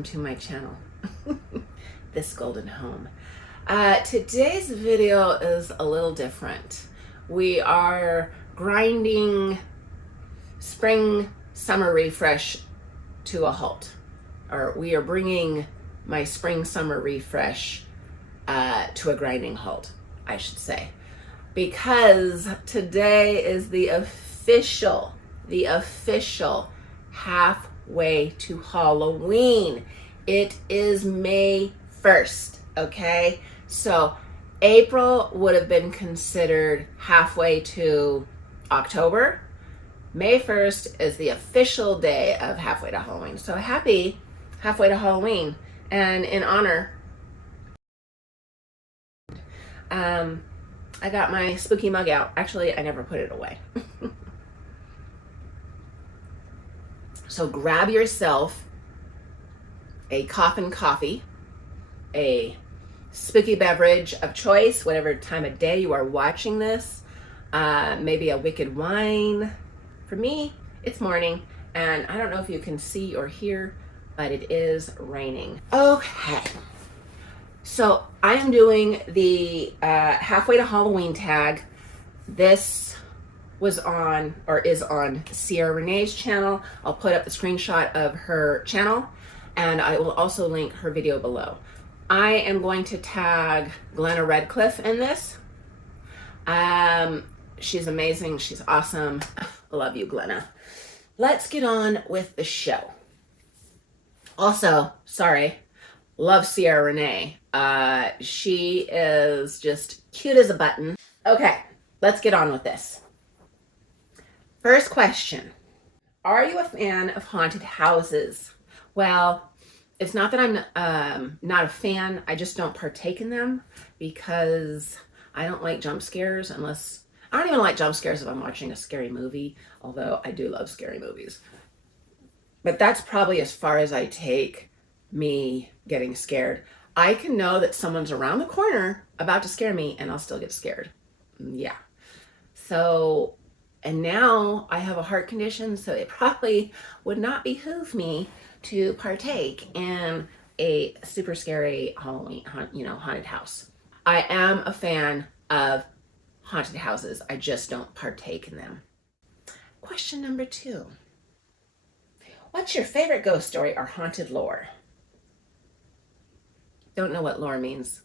welcome to my channel, This Golden Home. Today's video is a little different. We are grinding spring summer refresh to a halt, or we are bringing my spring summer refresh to a grinding halt, I should say, because today is the official halfway to Halloween. It is May 1st, okay? So April would have been considered halfway to October. May 1st is the official day of halfway to Halloween. So happy halfway to Halloween. And in honor, I got my spooky mug out. Actually, I never put it away. So grab yourself a coffin coffee, a spooky beverage of choice, whatever time of day you are watching this, maybe a wicked wine. For me, it's morning, and I don't know if you can see or hear, but it is raining. Okay, so I am doing the halfway to Halloween tag. This was on, or is on, Sierra Renee's channel. I'll put up the screenshot of her channel, and I will also link her video below. I am going to tag Glenna Redcliffe in this. She's amazing, she's awesome. I love you, Glenna. Let's get on with the show. Also, sorry, love Sierra Renee. She is just cute as a button. Okay, let's get on with this. First question, are you a fan of haunted houses? Well, it's not that I'm not a fan, I just don't partake in them because I don't like jump scares unless, I don't even like jump scares if I'm watching a scary movie, although I do love scary movies. But that's probably as far as I take me getting scared. I can know that someone's around the corner about to scare me and I'll still get scared. Yeah. So, and now I have a heart condition, so it probably would not behoove me to partake in a super scary Halloween, haunted house. I am a fan of haunted houses. I just don't partake in them. Question number 2. What's your favorite ghost story or haunted lore? Don't know what lore means.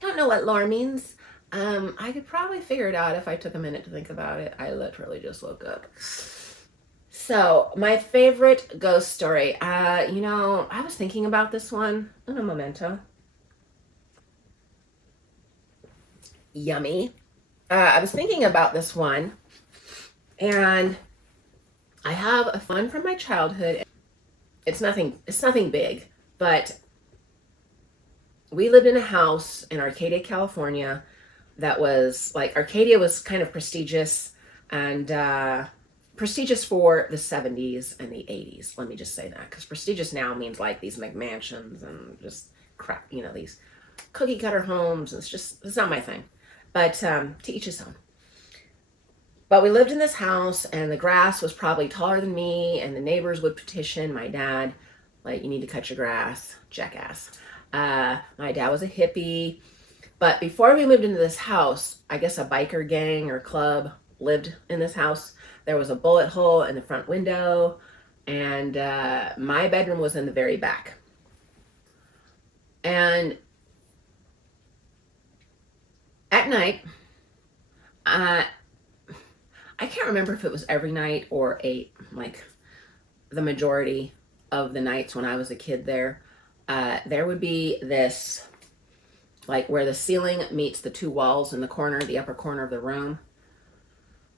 Don't know what lore means. I could probably figure it out if I took a minute to think about it. I literally just woke up. So, my favorite ghost story. I was thinking about this one. Un momento. Yummy. I was thinking about this one, and I have a fun from my childhood. It's nothing big, but we lived in a house in Arcadia, California, that was like, Arcadia was kind of prestigious, and prestigious for the 70s and the 80s. Let me just say that, because prestigious now means like these McMansions and just crap, these cookie cutter homes. It's not my thing, but to each his own. But we lived in this house, and the grass was probably taller than me, and the neighbors would petition my dad, like, you need to cut your grass, jackass. My dad was a hippie. But before we moved into this house, I guess a biker gang or club lived in this house. There was a bullet hole in the front window, and my bedroom was in the very back. And at night, I can't remember if it was every night or the majority of the nights when I was a kid there would be this, like where the ceiling meets the 2 walls in the corner, the upper corner of the room,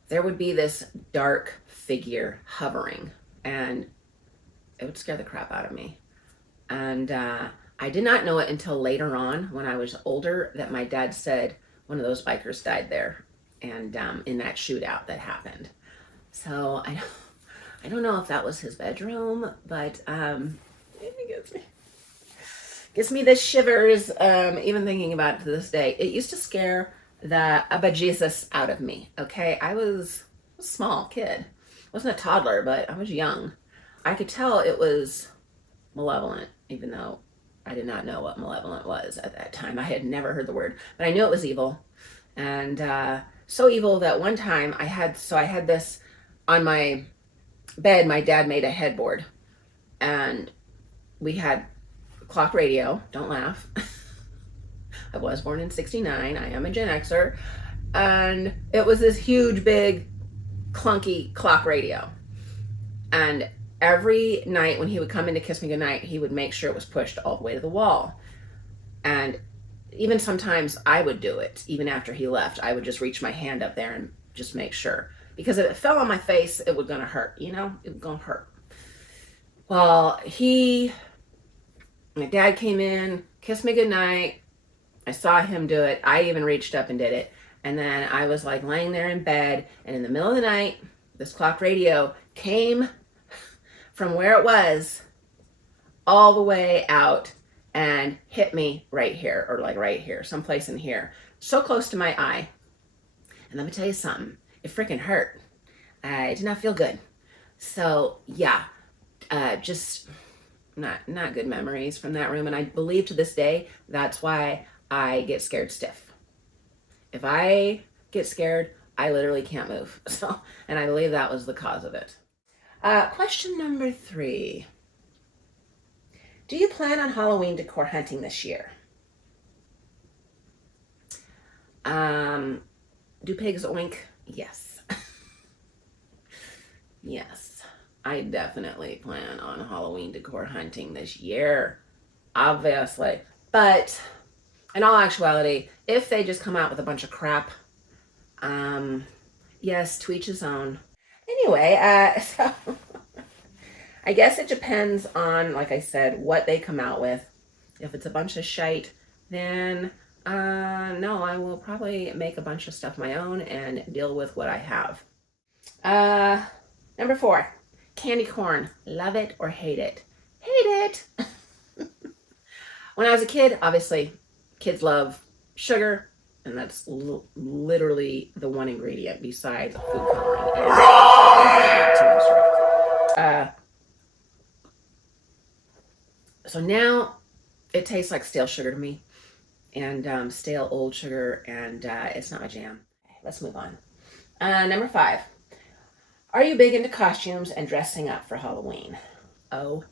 there would be this dark figure hovering, and it would scare the crap out of me. And I did not know it until later on, when I was older, that my dad said one of those bikers died there, and in that shootout that happened. So I don't know if that was his bedroom, but it gives me the shivers even thinking about it to this day. It used to scare the bejesus out of me. Okay, I was a small kid. I wasn't a toddler, but I was young. I could tell it was malevolent, even though I did not know what malevolent was at that time. I had never heard the word, but I knew it was evil. And so evil that one time I had this on my bed. My dad made a headboard, and we had clock radio. Don't laugh. I was born in 69. I am a Gen Xer. And it was this huge, big, clunky clock radio. And every night when he would come in to kiss me goodnight, he would make sure it was pushed all the way to the wall. And even sometimes I would do it. Even after he left, I would just reach my hand up there and just make sure. Because if it fell on my face, it was going to hurt, you know? It was going to hurt. Well, my dad came in, kissed me goodnight. I saw him do it. I even reached up and did it. And then I was like laying there in bed, and in the middle of the night, this clock radio came from where it was all the way out and hit me right here, or like right here, someplace in here, so close to my eye. And let me tell you something, it freaking hurt. It did not feel good. So yeah, just not good memories from that room. And I believe to this day, that's why I get scared stiff. If I get scared, I literally can't move. So, and I believe that was the cause of it. Question number 3. Do you plan on Halloween decor hunting this year? Do pigs oink? Yes. Yes. I definitely plan on Halloween decor hunting this year. Obviously. But in all actuality, if they just come out with a bunch of crap, yes, to each his own. Anyway, so I guess it depends on, like I said, what they come out with. If it's a bunch of shite, then no, I will probably make a bunch of stuff my own and deal with what I have. Number 4, candy corn. Love it or hate it? Hate it. When I was a kid, obviously, kids love sugar, and that's literally the one ingredient besides food coloring. So now it tastes like stale sugar to me, and stale old sugar, and it's not my jam. Let's move on. Number 5. Are you big into costumes and dressing up for Halloween? Oh,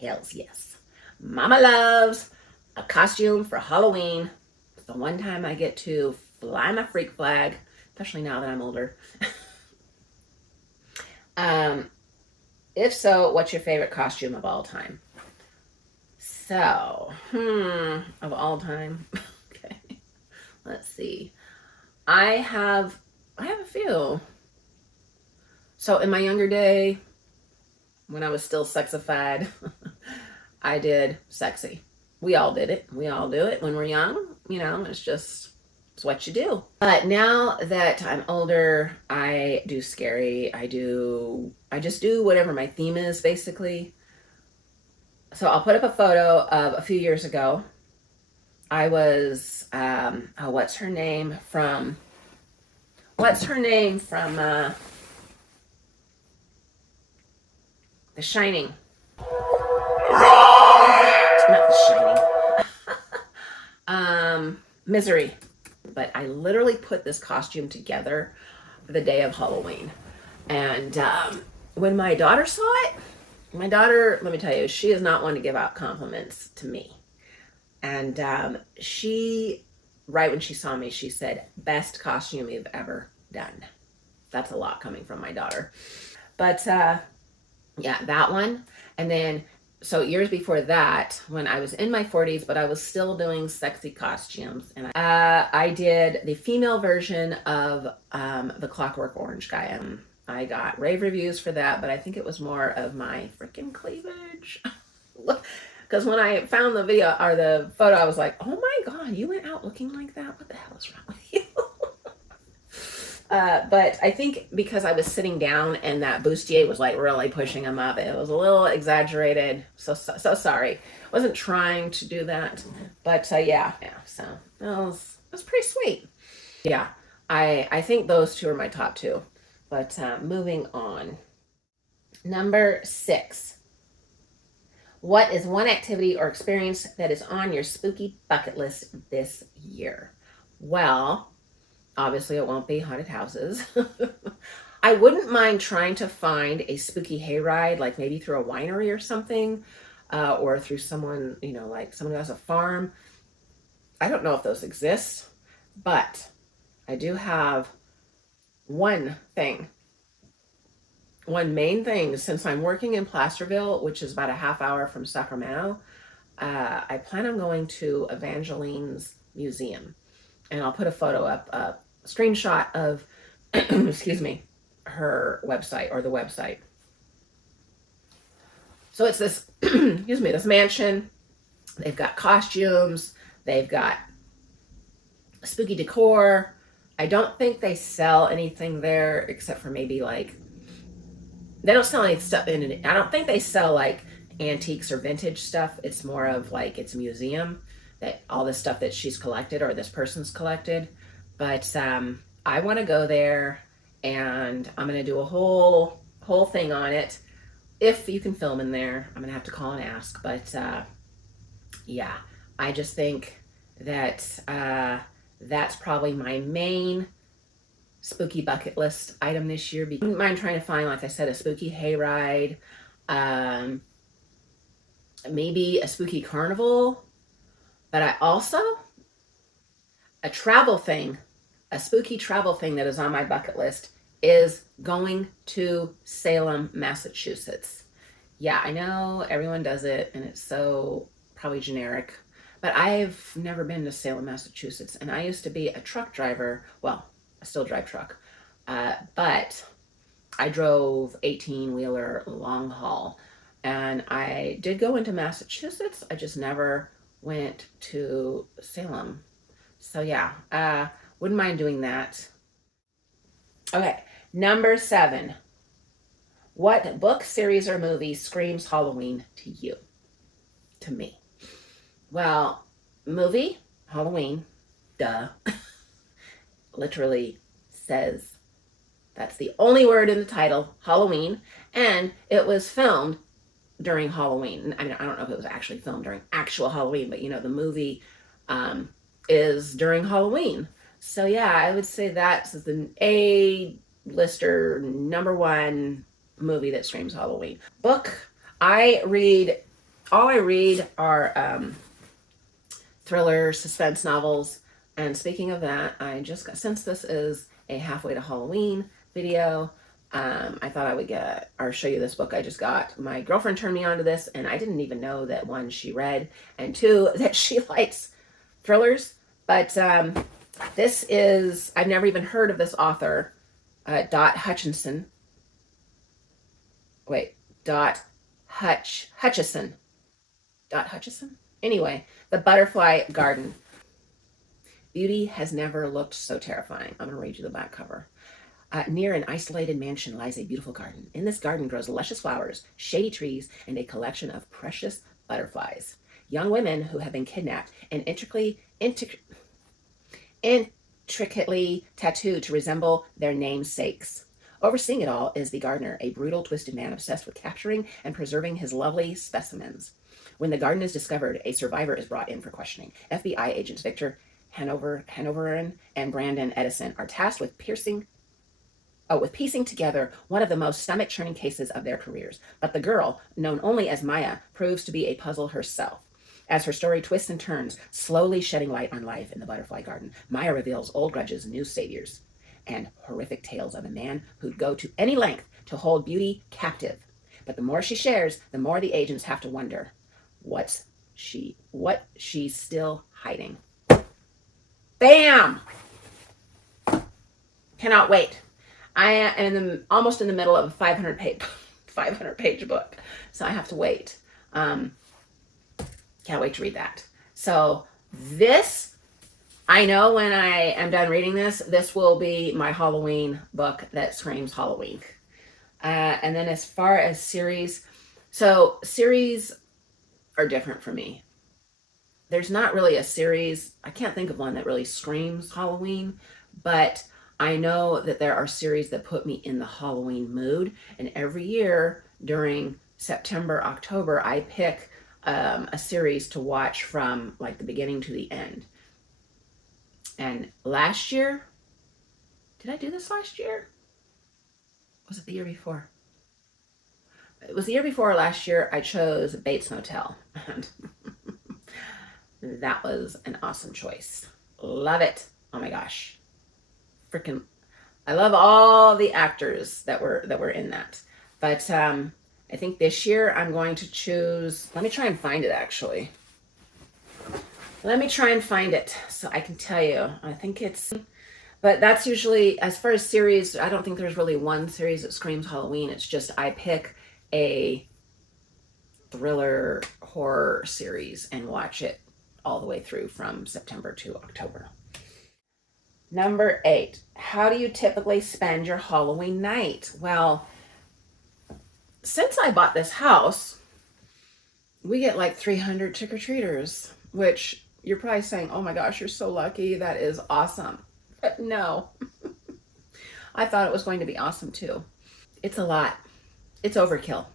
hells yes. Mama loves a costume for Halloween. It's the one time I get to fly my freak flag, especially now that I'm older. If so, what's your favorite costume of all time? So, of all time. Okay. Let's see. I have a few. So in my younger day, when I was still sexified, I did sexy. We all did it. We all do it when we're young. You know, it's what you do. But now that I'm older, I do scary. I just do whatever my theme is, basically. So I'll put up a photo of a few years ago. I was, what's her name from The Shining. Not The Shining. Misery. But I literally put this costume together for the day of Halloween. And when my daughter saw it, my daughter, let me tell you, she is not one to give out compliments to me. And right when she saw me, she said, best costume you've ever done. That's a lot coming from my daughter. But yeah, that one. And then, so years before that, when I was in my 40s, but I was still doing sexy costumes. And I did the female version of the Clockwork Orange guy. I got rave reviews for that, but I think it was more of my freaking cleavage. Because when I found the video or the photo, I was like, oh my God, you went out looking like that? What the hell is wrong with you? But I think because I was sitting down and that bustier was like really pushing him up, it was a little exaggerated. So sorry. I wasn't trying to do that. But yeah, so it was pretty sweet. Yeah, I think those two are my top 2. But moving on. Number 6. What is one activity or experience that is on your spooky bucket list this year? Well, obviously it won't be haunted houses. I wouldn't mind trying to find a spooky hayride, like maybe through a winery or something, or through someone, like someone who has a farm. I don't know if those exist, but I do have one thing, one main thing. Since I'm working in Placerville, which is about a half hour from Sacramento, I plan on going to Evangeline's museum. And I'll put a photo up, a screenshot of, excuse me, her website or the website. So it's this, excuse me, this mansion. They've got costumes. They've got spooky decor. I don't think they sell anything there except for maybe they don't sell any stuff in it. I don't think they sell like antiques or vintage stuff. It's more of like it's a museum, that all this stuff that she's collected or this person's collected. But I want to go there, and I'm going to do a whole thing on it. If you can film in there, I'm going to have to call and ask. But yeah, I just think that that's probably my main spooky bucket list item this year. I wouldn't mind trying to find, like I said, a spooky hayride, maybe a spooky carnival. But I also, a spooky travel thing that is on my bucket list is going to Salem, Massachusetts. Yeah, I know everyone does it and it's so probably generic, but I've never been to Salem, Massachusetts. And I used to be a truck driver. Well, I still drive truck, but I drove 18-wheeler long haul. And I did go into Massachusetts. I just never went to Salem. So yeah, wouldn't mind doing that. Okay, number 7. What book, series, or movie screams Halloween to you? To me. Well, movie, Halloween, duh. Literally says, that's the only word in the title, Halloween, and it was filmed during Halloween. I mean, I don't know if it was actually filmed during actual Halloween, but the movie is during Halloween. So yeah, I would say that's the A-lister number 1 movie that screams Halloween. Book, all I read are thriller, suspense novels. And speaking of that, I just got, since this is a halfway to Halloween video, I thought I would show you this book I just got. My girlfriend turned me on to this, and I didn't even know that, 1, she read, and 2, that she likes thrillers. But this is, I've never even heard of this author, Hutchison. Anyway, The Butterfly Garden. Beauty has never looked so terrifying. I'm going to read you the back cover. Near an isolated mansion lies a beautiful garden. In this garden grows luscious flowers, shady trees, and a collection of precious butterflies. Young women who have been kidnapped and intricately tattooed to resemble their namesakes. Overseeing it all is the gardener, a brutal, twisted man obsessed with capturing and preserving his lovely specimens. When the garden is discovered, a survivor is brought in for questioning. FBI agents Victor Hanoveran and Brandon Edison are tasked with piecing together one of the most stomach-churning cases of their careers. But the girl, known only as Maya, proves to be a puzzle herself. As her story twists and turns, slowly shedding light on life in the butterfly garden, Maya reveals old grudges, new saviors, and horrific tales of a man who'd go to any length to hold beauty captive. But the more she shares, the more the agents have to wonder what she's still hiding. Bam! Cannot wait. I am almost in the middle of a 500-page book, so I have to wait. Can't wait to read that. So this, I know when I am done reading this will be my Halloween book that screams Halloween. And then as far as series, so series are different for me. There's not really a series, I can't think of one that really screams Halloween, but I know that there are series that put me in the Halloween mood, and every year during September, October, I pick a series to watch from like the beginning to the end. And last year, did I do this last year? Was it the year before? It was the year before last year. I chose Bates Motel. And that was an awesome choice. Love it. Oh my gosh. Freaking I love all the actors that were in that. But I think this year I'm going to choose, let me try and find it actually. Let me try and find it so I can tell you. I think it's, but that's usually, as far as series, I don't think there's really one series that screams Halloween. It's just I pick a thriller horror series and watch it all the way through from September to October. Number 8, how do you typically spend your Halloween night? Well, since I bought this house, we get like 300 trick-or-treaters, which you're probably saying, oh my gosh, you're so lucky. That is awesome. But no, I thought it was going to be awesome too. It's a lot. It's overkill.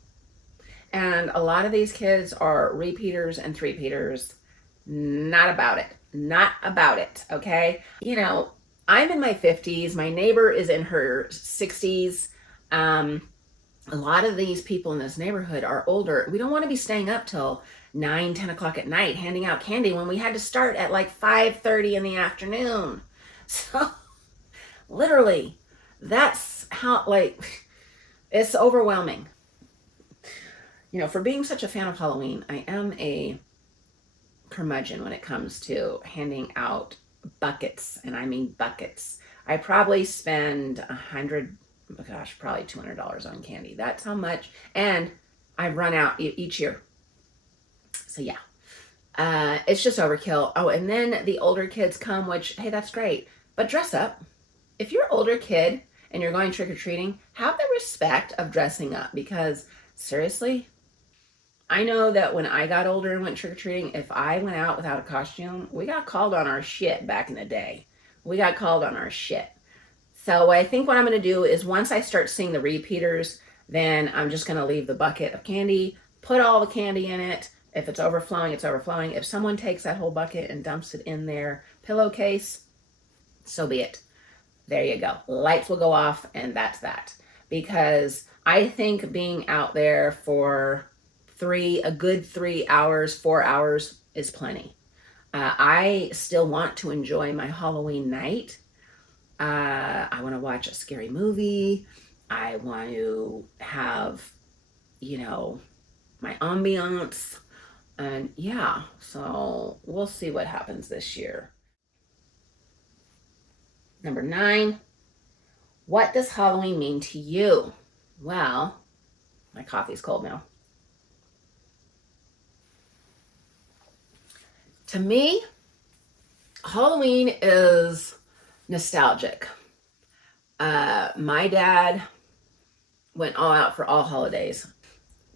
And a lot of these kids are repeaters and three-peaters. Not about it. Not about it, okay? You know, I'm in my 50s. My neighbor is in her 60s. A lot of these people in this neighborhood are older. We don't want to be staying up till 9, 10 o'clock at night handing out candy when we had to start at like 5:30 in the afternoon. So literally, that's how, like, it's overwhelming. You know, for being such a fan of Halloween, I am a curmudgeon when it comes to handing out buckets, and I mean buckets. I probably spend probably $200 on candy. That's how much, and I run out each year. So yeah, it's just overkill. Oh, and then the older kids come, which, hey, that's great, but dress up. If you're an older kid and you're going trick-or-treating, have the respect of dressing up, because seriously, I know that when I got older and went trick-or-treating, if I went out without a costume, we got called on our shit back in the day. We got called on our shit. So I think what I'm going to do is, once I start seeing the repeaters, then I'm just going to leave the bucket of candy, put all the candy in it. If it's overflowing, it's overflowing. If someone takes that whole bucket and dumps it in their pillowcase, so be it. There you go. Lights will go off, and that's that. Because I think being out there for a good 3 hours, 4 hours is plenty. I still want to enjoy my Halloween night. I want to watch a scary movie. I want to have, you know, my ambiance. And yeah, so we'll see what happens this year. Number 9, what does Halloween mean to you? Well, my coffee's cold now. To me, Halloween is nostalgic. My dad went all out for all holidays.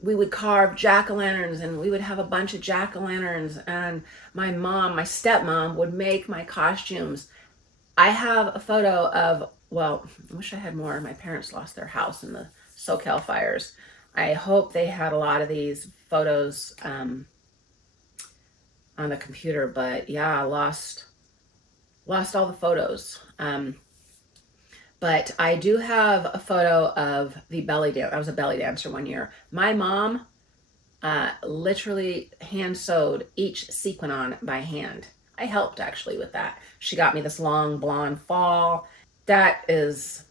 We would carve jack-o'-lanterns, and we would have a bunch of jack-o'-lanterns, and my stepmom would make my costumes. I have a photo of, well, I wish I had more. My parents lost their house in the SoCal fires. I hope they had a lot of these photos on the computer, but yeah, I lost all the photos. But I do have a photo of the belly dance. I was a belly dancer one year. My mom literally hand sewed each sequin on by hand. I helped actually with that. She got me this long blonde fall. That's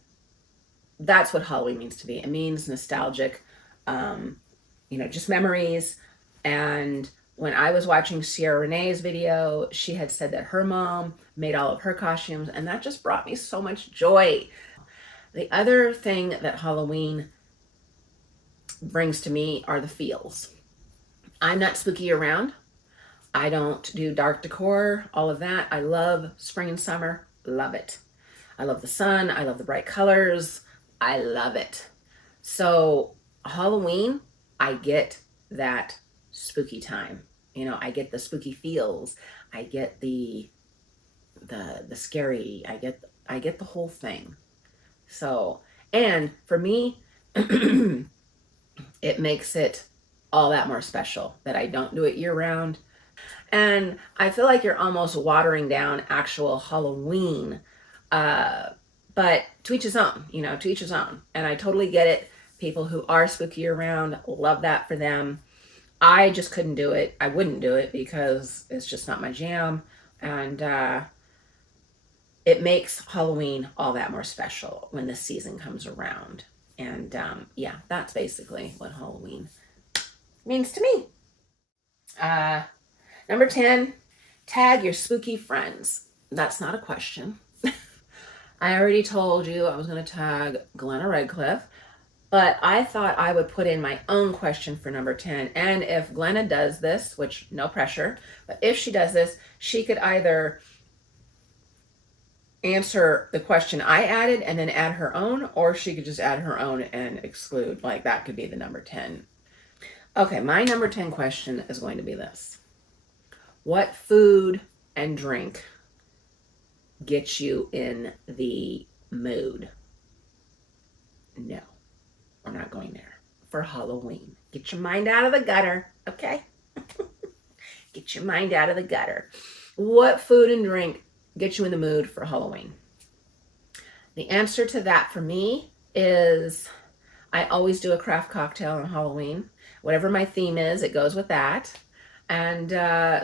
what Halloween means to me. It means nostalgic, just memories. And when I was watching Sierra Renee's video, she had said that her mom made all of her costumes, and that just brought me so much joy. The other thing that Halloween brings to me are the feels. I'm not spooky around. I don't do dark decor, all of that. I love spring and summer, love it. I love the sun, I love the bright colors, I love it. So Halloween, I get that spooky time. I get the spooky feels. I get the scary. I get the whole thing. So, and for me, it makes it all that more special that I don't do it year round. And I feel like you're almost watering down actual Halloween. Uh, but to each his own, you know, to each his own. And I totally get it. People who are spooky year round, love that for them. I just couldn't do it. I wouldn't do it because it's just not my jam. And it makes Halloween all that more special when the season comes around. And yeah, that's basically what Halloween means to me. Number 10, tag your spooky friends. That's not a question. I already told you I was going to tag Glenna Redcliffe, but I thought I would put in my own question for number 10. And if Glenna does this, which no pressure, but if she does this, she could either answer the question I added and then add her own, or she could just add her own and exclude. Like that could be the number 10. Okay, my number 10 question is going to be this. What food and drink gets you in the mood? No, we're not going there. For Halloween. Get your mind out of the gutter, okay? Get your mind out of the gutter. What food and drink gets you in the mood for Halloween? The answer to that for me is I always do a craft cocktail on Halloween. Whatever my theme is, it goes with that. And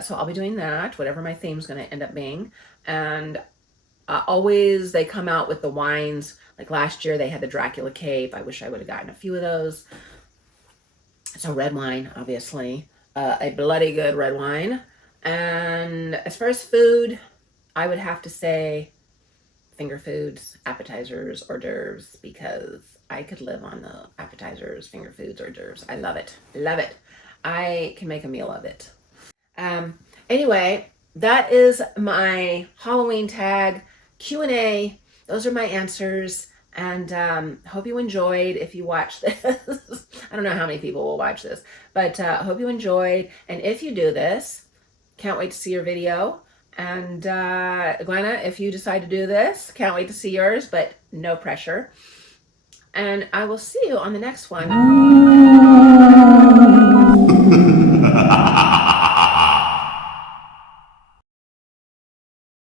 so I'll be doing that, whatever my theme's going to end up being. And always they come out with the wines. Like last year they had the Dracula Cape. I wish I would have gotten a few of those. So red wine, obviously. A bloody good red wine. And as far as food, I would have to say finger foods, appetizers, hors d'oeuvres, because I could live on the appetizers, finger foods, hors d'oeuvres. I love it. Love it. I can make a meal of it. Anyway, that is my Halloween tag Q&A. Those are my answers. And hope you enjoyed. If you watch this, I don't know how many people will watch this, but hope you enjoyed. And if you do this, can't wait to see your video. And Glenna, if you decide to do this, can't wait to see yours, but no pressure. And I will see you on the next one.